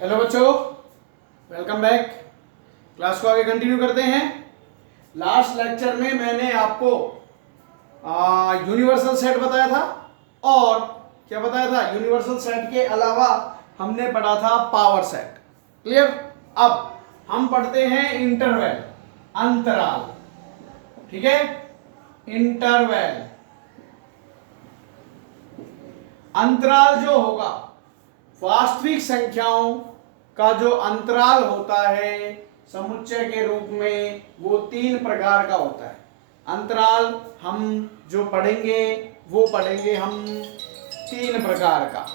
Hello बच्चों, welcome back. Class को आगे कंटिन्यू करते हैं। लास्ट लेक्चर में मैंने आपको यूनिवर्सल सेट बताया था और क्या बताया था, यूनिवर्सल सेट के अलावा हमने पढ़ा था पावर सेट। क्लियर। अब हम पढ़ते हैं इंटरवल, अंतराल। ठीक है, इंटरवल। अंतराल जो होगा, वास्तविक संख्याओं का जो अंतराल होता है समुच्चय के रूप में, वो 3 प्रकार का होता है। अंतराल हम जो पढ़ेंगे वो पढ़ेंगे हम 3 प्रकार का।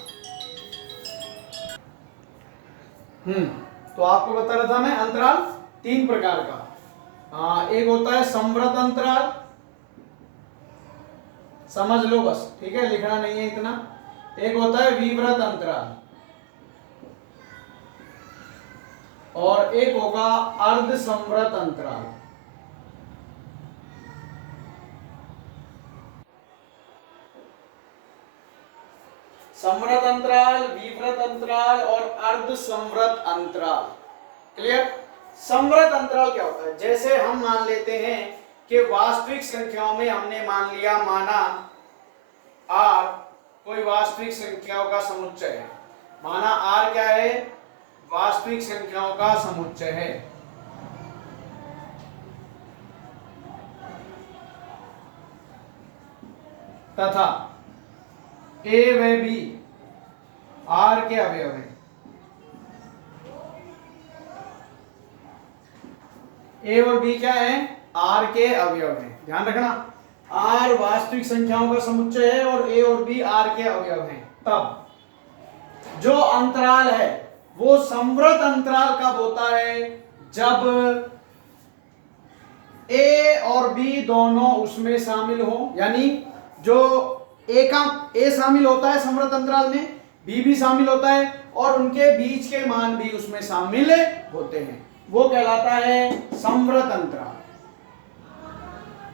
तो आपको बता रहा था मैं, अंतराल 3 प्रकार का। एक होता है संवृत अंतराल, समझ लो बस, ठीक है, लिखना नहीं है इतना। एक होता है विवृत अंतराल और एक होगा अर्ध संवृत अंतराल। संवृत अंतराल, विवृत अंतराल और अर्ध संवृत अंतराल। क्लियर। संवृत अंतराल क्या होता है? जैसे हम मान लेते हैं कि वास्तविक संख्याओं में हमने मान लिया, माना आर कोई वास्तविक संख्याओं का समुच्चय है। माना आर क्या है? वास्तविक संख्याओं का समुच्चय है। तथा ए व बी आर के अवयव हैं। ए और बी क्या है? आर के अवयव हैं। ध्यान रखना, आर वास्तविक संख्याओं का समुच्चय है और ए और बी आर के अवयव हैं। तब जो अंतराल है वो संवृत अंतराल कब होता है? जब ए और बी दोनों उसमें शामिल हो, यानी जो ए शामिल होता है संवृत अंतराल में, बी भी शामिल होता है और उनके बीच के मान भी उसमें शामिल होते हैं, वो कहलाता है संवृत अंतराल।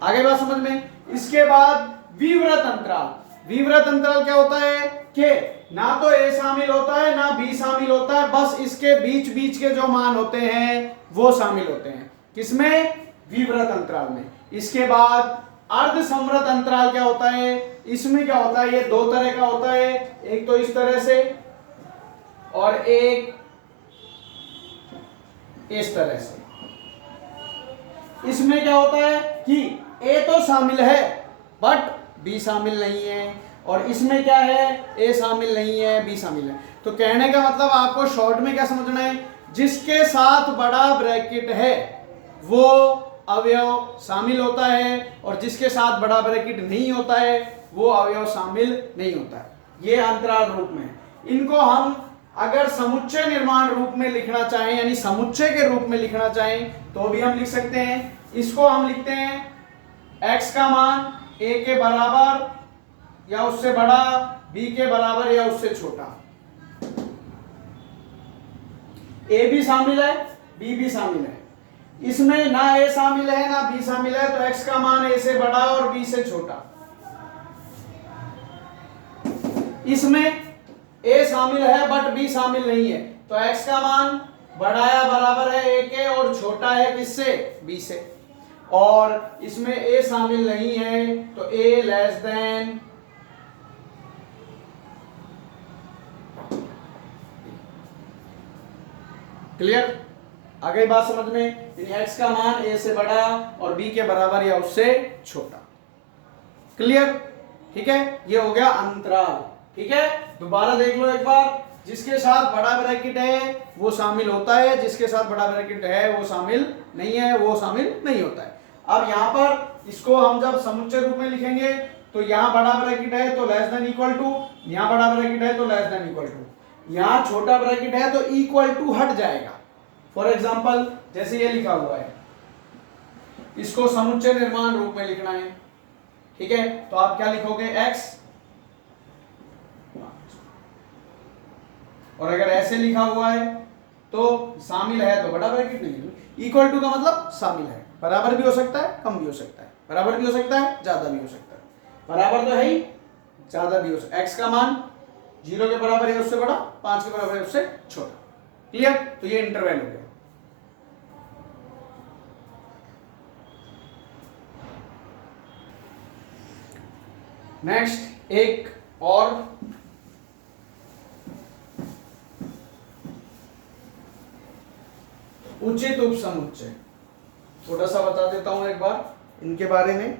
आगे बात समझ में। इसके बाद विवृत अंतराल। विवृत अंतराल क्या होता है कि ना तो ए शामिल होता है ना बी शामिल होता है, बस इसके बीच बीच के जो मान होते हैं वो शामिल होते हैं। किसमें? विवृत अंतराल में। इसके बाद अर्ध संवृत अंतराल क्या होता है? इसमें क्या होता है? ये 2 तरह का होता है, एक तो इस तरह से और एक इस तरह से। इसमें क्या होता है कि ए तो शामिल है बट बी शामिल नहीं है, और इसमें क्या है? ए शामिल नहीं है, बी शामिल है। तो कहने का मतलब आपको शॉर्ट में क्या समझना है? जिसके साथ बड़ा ब्रैकेट है वो अवयव शामिल होता है और जिसके साथ बड़ा ब्रैकेट नहीं होता है वो अवयव शामिल नहीं होता है। ये अंतराल रूप में। इनको हम अगर समुच्चय निर्माण रूप में लिखना चाहें, यानी समुच्चय के रूप में लिखना चाहें, तो भी हम लिख सकते हैं। इसको हम लिखते हैं x का मान a के बराबर या उससे बड़ा, b के बराबर या उससे छोटा। a भी शामिल है, b भी शामिल है। इसमें ना a शामिल है ना b शामिल है, तो x का मान a से बड़ा और b से छोटा। इसमें a शामिल है बट b शामिल नहीं है, तो x का मान बड़ा या बराबर है a के और छोटा है किससे? b से। और इसमें a शामिल नहीं है तो a लेस देन क्लियर। आगे बात समझ में। x का मान a से बड़ा और b के बराबर या उससे छोटा। क्लियर। ठीक है, ये हो गया अंतराल। ठीक है, दोबारा देख लो एक बार। जिसके साथ बड़ा ब्रैकेट है वो शामिल होता है, जिसके साथ बड़ा ब्रैकेट है वो शामिल नहीं है, वो शामिल नहीं होता है। अब यहां पर इसको हम जब समुच्चय रूप में लिखेंगे तो यहां बड़ा ब्रैकेट है तो लेस देन इक्वल टू, यहां बड़ा ब्रैकेट है तो लेस देन इक्वल टू, यहां छोटा ब्रैकेट है तो इक्वल टू हट जाएगा। फॉर एग्जाम्पल जैसे ये लिखा हुआ है, इसको समुच्चय निर्माण रूप में लिखना है। ठीक है, तो आप क्या लिखोगे? x, और अगर ऐसे लिखा हुआ है तो शामिल है तो बड़ा ब्रैकेट नहीं। इक्वल टू का मतलब शामिल है। बराबर भी हो सकता है, कम भी हो सकता है, बराबर भी हो सकता है, ज्यादा भी हो सकता है। बराबर तो है ही, ज्यादा भी हो सकता है। x का मान 0 के बराबर है उससे बड़ा, 5 के बराबर है उससे छोटा। क्लियर? तो ये इंटरवल हो गया। नेक्स्ट एक और उचित उपसमुच्चय, थोड़ा सा बता देता हूं एक बार इनके बारे में।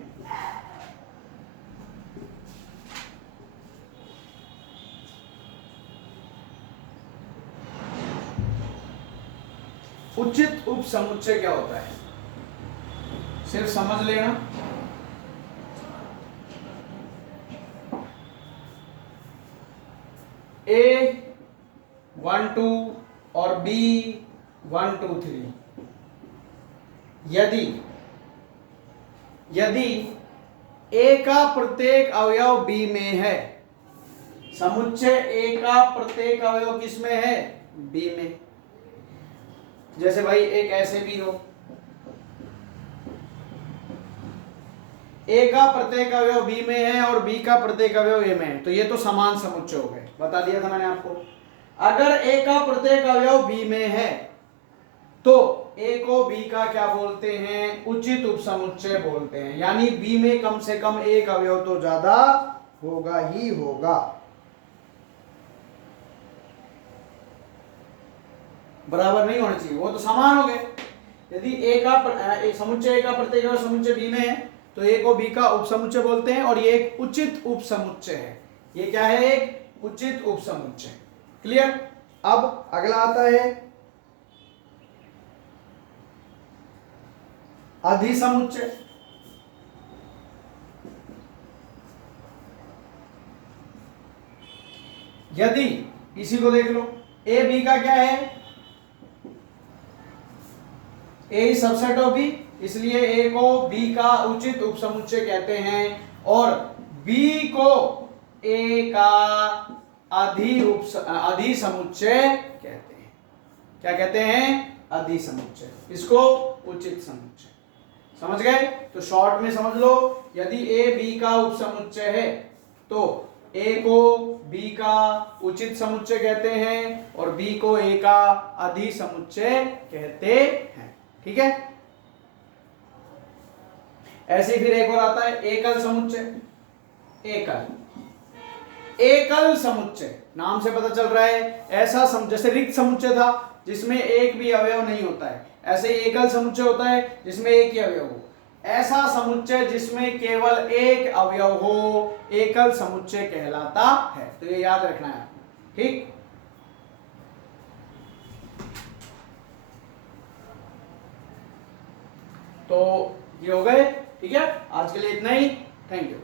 उचित उपसमुच्चय क्या होता है, सिर्फ समझ लेना। A 1 2 और B 1 2 3 यदि A का प्रत्येक अवयव B में है, समुच्चय A का प्रत्येक अवयव किस में है? B में। जैसे भाई एक ऐसे भी हो, A का प्रत्येक अवयव B में है और B का प्रत्येक अवयव A में है, तो ये तो समान समुच्चय हो गए, बता दिया था मैंने आपको। अगर A का प्रत्येक अवयव B में है तो A को B का क्या बोलते हैं? उचित उपसमुच्चय बोलते हैं। यानी B में कम से कम एक अवयव तो ज्यादा होगा ही होगा, बराबर नहीं होने चाहिए, वो तो समान हो गए। यदि A का समुच्चय A का प्रत्येक अवयव समुच्चय B में है तो A को B का उपसमुच्चय बोलते हैं, और ये एक उचित उपसमुच्चय है। ये क्या है? एक उचित उपसमुच्चय। क्लियर? अब अगला आता है अधिसमुच्चय। यदि इसी को देख लो, ए बी का क्या है? ए इज सबसेट ऑफ बी, इसलिए ए को बी का उचित उपसमुच्चय कहते हैं, और बी को ए का अधिसमुच्चय कहते हैं। क्या कहते हैं? अधिसमुच्चय। इसको उचित समुच्चय। समझ गए? तो शॉर्ट में समझ लो, यदि ए बी का उपसमुच्चय है तो ए को बी का उचित समुच्चय कहते हैं और बी को ए का अधिसमुच्चय कहते हैं। ठीक है? ऐसे फिर एक और आता है एकल समुच्चय। एकल समुच्चय, नाम से पता चल रहा है ऐसा जैसे रिक्त समुच्चय था जिसमें एक भी अवयव नहीं होता है, ऐसे ही एकल समुच्चय होता है जिसमें एक ही अवयव हो। ऐसा समुच्चय जिसमें केवल एक अवयव हो एकल समुच्चय कहलाता है। तो ये याद रखना है, ठीक? तो ये हो गए। ठीक है, आज के लिए इतना ही। Thank you.